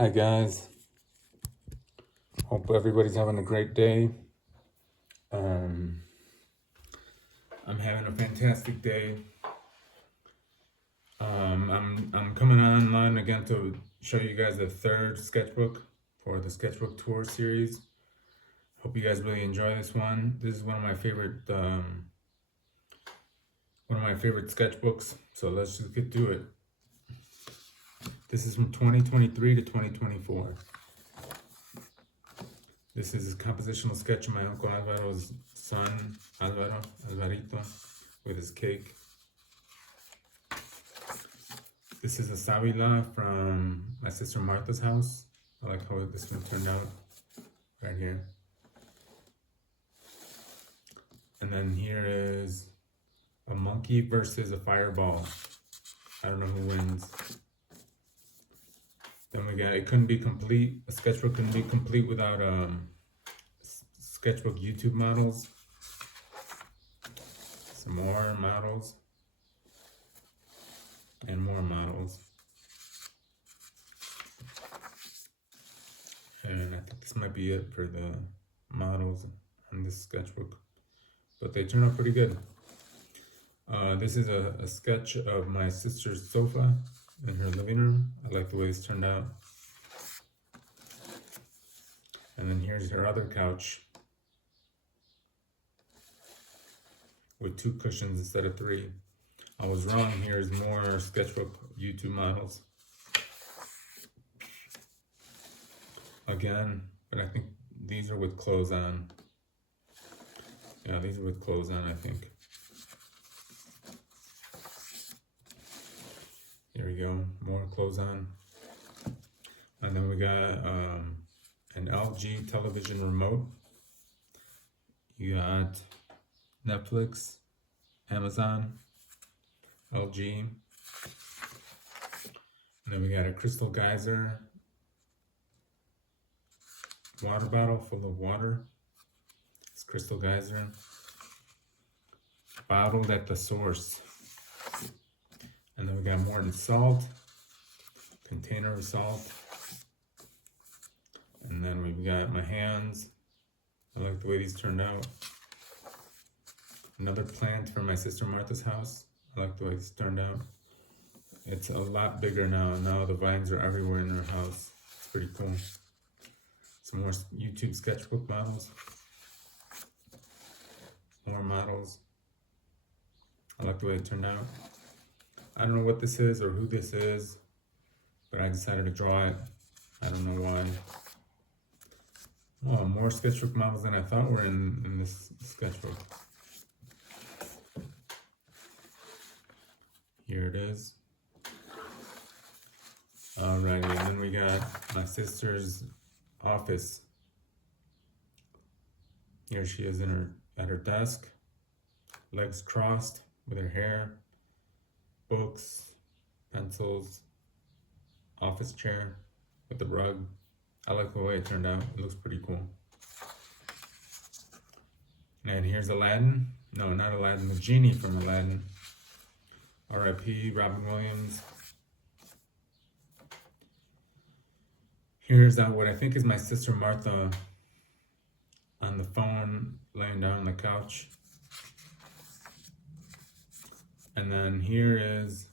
Hi guys, hope everybody's having a great day. Um, I'm having a fantastic day. I'm coming online again to show you guys the third sketchbook for the sketchbook tour series. Hope you guys really enjoy this one. This is one of my favorite sketchbooks. So let's just get to it. This is from 2023 to 2024. This is a compositional sketch of my uncle Alvaro's son, Alvarito, with his cake. This is a Savila from my sister Martha's house. I like how this one turned out right here. And then here is a monkey versus a fireball. I don't know who wins. Then we got, it couldn't be complete. A sketchbook couldn't be complete without sketchbook YouTube models. Some more models. And more models. And I think this might be it for the models on this sketchbook. But they turn out pretty good. This is a sketch of my sister's sofa in her living room. I like the way this turned out. And then here's her other couch with 2 cushions instead of 3. I was wrong. Here's more sketchbook YouTube models. Again, but I think these are with clothes on. Yeah, these are with clothes on, I think. Here we go, more clothes on. And then we got an LG television remote. You got Netflix, Amazon, LG. And then we got a Crystal Geyser water bottle full of water. It's Crystal Geyser. Bottled at the source. And then we got Morton salt, container of salt. And then we've got my hands. I like the way these turned out. Another plant from my sister Martha's house. I like the way this turned out. It's a lot bigger now. Now the vines are everywhere in her house. It's pretty cool. Some more YouTube sketchbook models. More models. I like the way it turned out. I don't know what this is or who this is, but I decided to draw it. I don't know why. Oh, more sketchbook models than I thought were in this sketchbook. Here it is. Alrighty, and then we got my sister's office. Here she is at her desk, legs crossed with her hair, books, pencils, office chair with the rug. I like the way it turned out. It looks pretty cool. And here's Aladdin. No, not Aladdin, the genie from Aladdin. R.I.P. Robin Williams. Here's what I think is my sister Martha on the phone, laying down on the couch. And then here is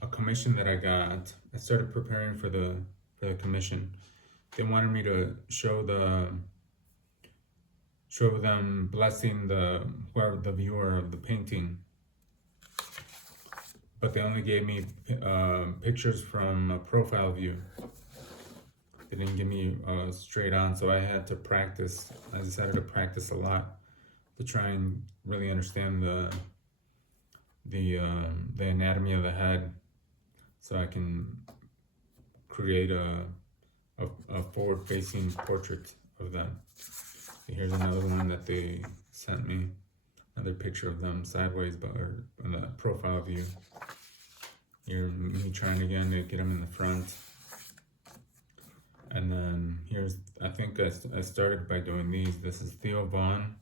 a commission that I got. I started preparing for the commission. They wanted me to show them blessing the viewer of the painting, but they only gave me pictures from a profile view. They didn't give me straight on, so I had to practice. I decided to practice a lot to try and really understand the anatomy of the head, so I can create a forward-facing portrait of them. Here's another one that they sent me, another picture of them sideways, but on the profile view. Here, me trying again to get them in the front. And then here's, I think I started by doing these. This is Theo Vaughn,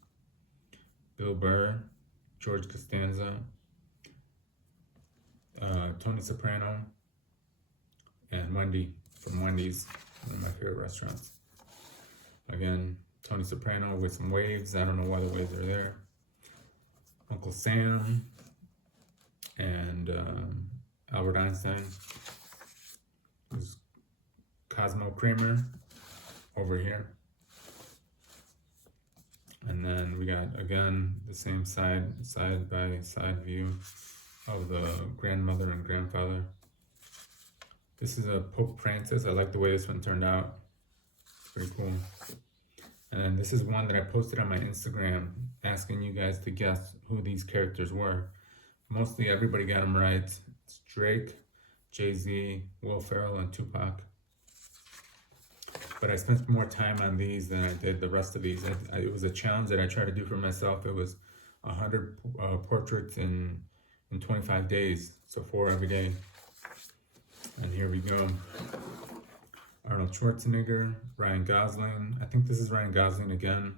Bill Burr, George Costanza, Tony Soprano, and Wendy from Wendy's, one of my favorite restaurants. Again, Tony Soprano with some waves. I don't know why the waves are there. Uncle Sam and Albert Einstein. There's Cosmo Kramer over here. And then we got, again, the same side by side view of the grandmother and grandfather. This is a Pope Francis. I like the way this one turned out. It's pretty cool. And then this is one that I posted on my Instagram asking you guys to guess who these characters were. Mostly everybody got them right. It's Drake, Jay-Z, Will Ferrell, and Tupac. But I spent more time on these than I did the rest of these. It was a challenge that I tried to do for myself. It was 100 portraits in 25 days, so 4 every day. And here we go. Arnold Schwarzenegger, Ryan Gosling. I think this is Ryan Gosling again.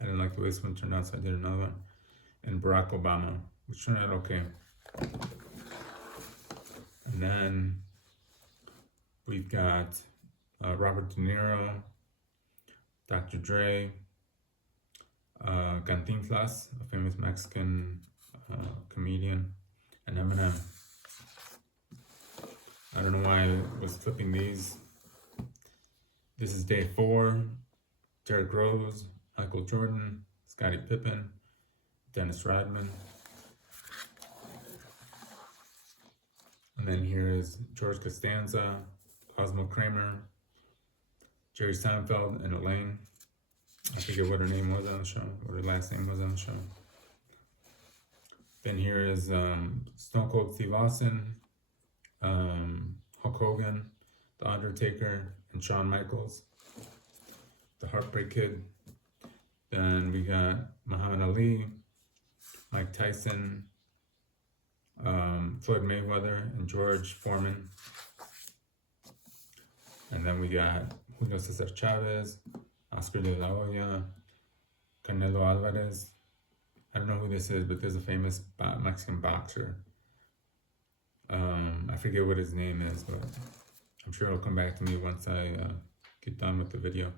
I didn't like the way this one turned out, so I did another one. And Barack Obama, which turned out okay. And then we've got Robert De Niro, Dr. Dre, Cantinflas, a famous Mexican comedian, and Eminem. I don't know why I was flipping these. This is day 4. Derrick Rose, Michael Jordan, Scottie Pippen, Dennis Rodman. And then here is George Costanza, Cosmo Kramer, Jerry Seinfeld, and Elaine. I forget what her name was on the show, what her last name was on the show. Then here is Stone Cold Steve Austin, Hulk Hogan, The Undertaker, and Shawn Michaels, The Heartbreak Kid. Then we got Muhammad Ali, Mike Tyson, Floyd Mayweather, and George Foreman. And then we got Julio Cesar Chavez, Oscar de la Hoya, Canelo Alvarez. I don't know who this is, but there's a famous Mexican boxer. I forget what his name is, but I'm sure it'll come back to me once I get done with the video.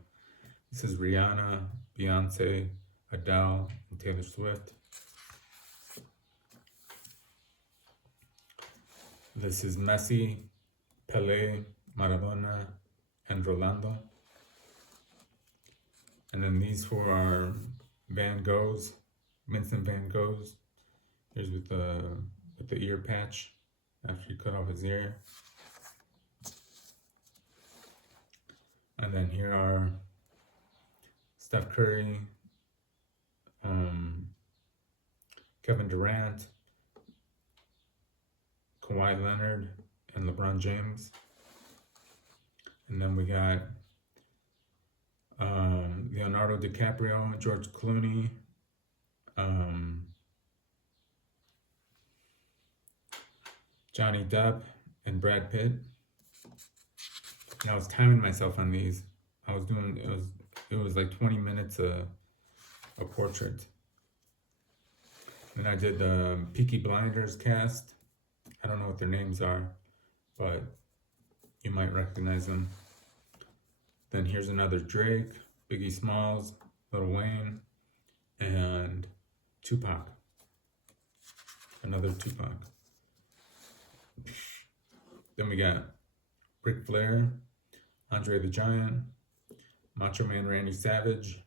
This is Rihanna, Beyonce, Adele, and Taylor Swift. This is Messi, Pelé, Maradona, and Rolando. And then these 4 are Van Goghs, Vincent Van Goghs. Here's with the ear patch after he cut off his ear. And then here are Steph Curry, Kevin Durant, Kawhi Leonard, and LeBron James. And then we got Leonardo DiCaprio, George Clooney, Johnny Depp, and Brad Pitt. And I was timing myself on these. I was doing, it was like 20 minutes a portrait. Then I did the Peaky Blinders cast. I don't know what their names are, but you might recognize them. Then here's another Drake, Biggie Smalls, Lil Wayne, and Tupac. Another Tupac. Then we got Ric Flair, Andre the Giant, Macho Man Randy Savage,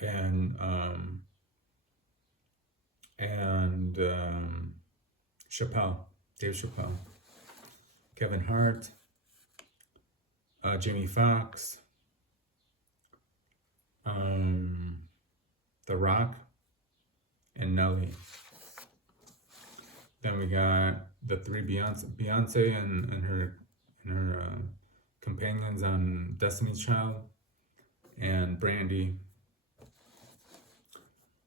and Chappelle, Dave Chappelle, Kevin Hart, Jamie Foxx, The Rock, and Nelly. Then we got the 3 Beyonce and her companions on Destiny's Child, and Brandy.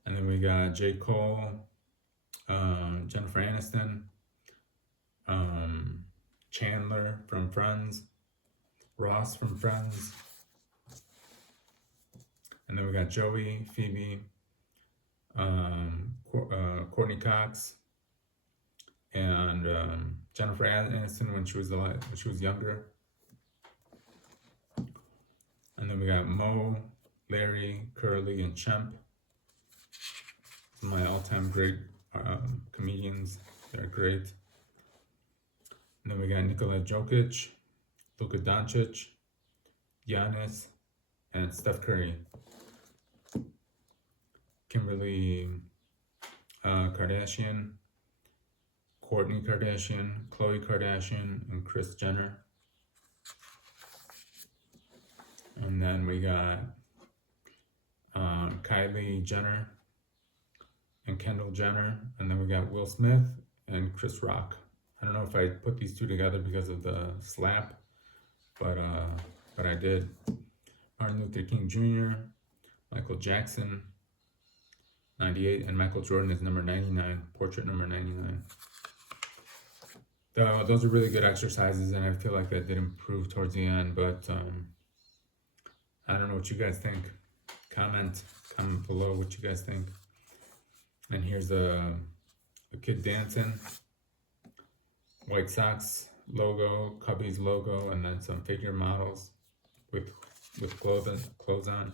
And then we got J. Cole, Jennifer Aniston, Chandler from Friends, Ross from Friends. And then we got Joey, Phoebe, Courtney Cox, and Jennifer Aniston when she was alive, when she was younger. And then we got Mo, Larry, Curly, and Chemp. My all-time great comedians. They're great. And then we got Nikola Jokic, Luka Doncic, Giannis, and Steph Curry. Kimberly Kardashian, Kourtney Kardashian, Khloe Kardashian, and Kris Jenner. And then we got Kylie Jenner and Kendall Jenner. And then we got Will Smith and Chris Rock. I don't know if I put these two together because of the slap, but I did. Martin Luther King Jr., Michael Jackson, 98, and Michael Jordan is number 99, portrait number 99. Those are really good exercises, and I feel like that did improve towards the end, but I don't know what you guys think. Comment below what you guys think. And here's a kid dancing, White Sox logo, Cubbies logo, and then some figure models with clothes on.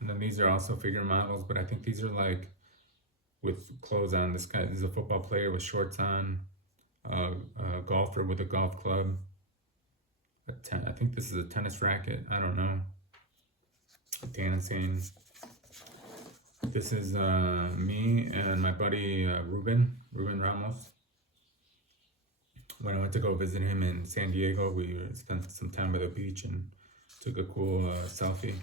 And then these are also figure models, but I think these are like with clothes on. This is a football player with shorts on, a golfer with a golf club. I think this is a tennis racket. I don't know. Dancing. This is me and my buddy Ruben Ramos. When I went to go visit him in San Diego, we spent some time by the beach and took a cool selfie.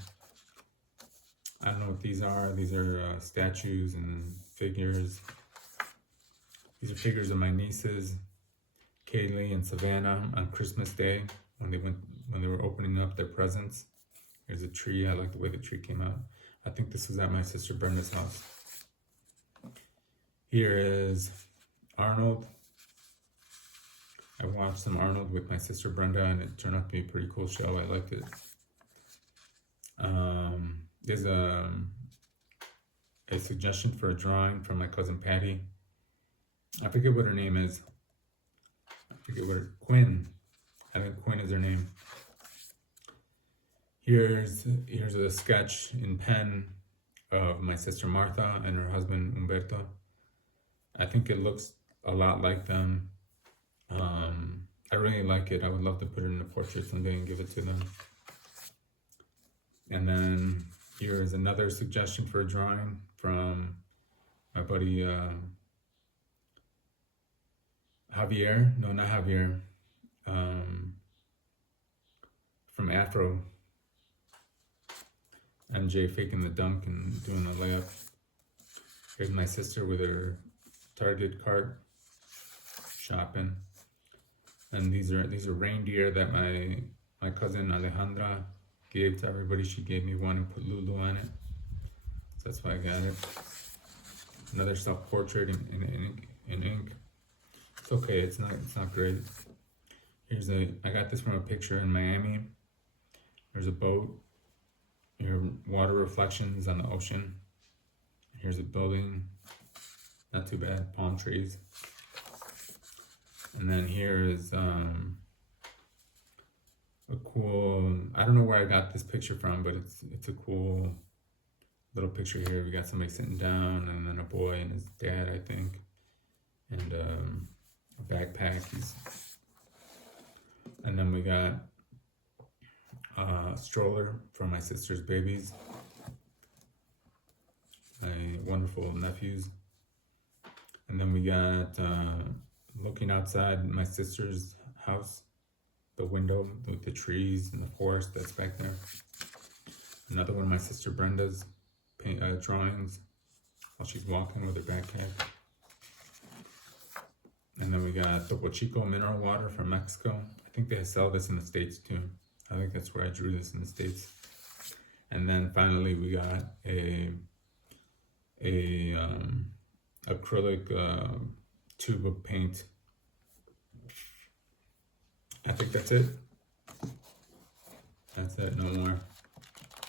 I don't know what these are. These are statues and figures. These are figures of my nieces, Kaylee and Savannah, on Christmas Day when they were opening up their presents. There's a tree. I like the way the tree came out. I think this was at my sister Brenda's house. Here is Arnold. I watched some Arnold with my sister Brenda, and it turned out to be a pretty cool show. I liked it. There's a suggestion for a drawing from my cousin Patty. I forget what her name is. Quinn. I think Quinn is her name. Here's a sketch in pen of my sister Martha and her husband Umberto. I think it looks a lot like them. I really like it. I would love to put it in a portrait someday and give it to them. And then here is another suggestion for a drawing from my buddy Javier. No, not Javier. From Afro. MJ faking the dunk and doing the layup. Here's my sister with her Target cart shopping. And these are reindeer that my cousin Alejandra gave to everybody. She gave me one and put Lulu on it. So that's why I got it. Another self-portrait in ink. It's okay, it's not great. I got this from a picture in Miami. There's a boat. Here, water reflections on the ocean. Here's a building. Not too bad. Palm trees. And then here is a cool. I don't know where I got this picture from, but it's a cool little picture here. We got somebody sitting down, and then a boy and his dad, I think, and a backpack. And then we got a stroller for my sister's babies, my wonderful nephews. And then we got looking outside my sister's house, the window with the trees and the forest that's back there. Another one of my sister Brenda's drawings while she's walking with her backpack. And then we got Topo Chico mineral water from Mexico. I think they sell this in the States too. I think that's where I drew this in the States. And then finally we got a acrylic tube of paint. I think that's it. That's it, no more.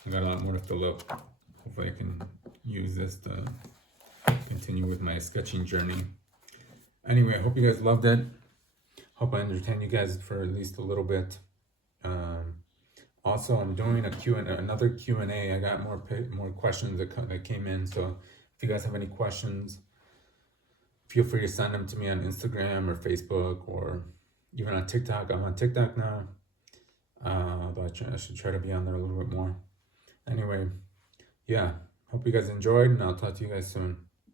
I got a lot more to fill up. Hopefully I can use this to continue with my sketching journey. Anyway, I hope you guys loved it. hope I entertain you guys for at least a little bit. Also, I'm doing another Q&A. I got more questions that came in. So if you guys have any questions, feel free to send them to me on Instagram or Facebook or even on TikTok. I'm on TikTok now, but I should try to be on there a little bit more. Anyway, yeah, hope you guys enjoyed, and I'll talk to you guys soon.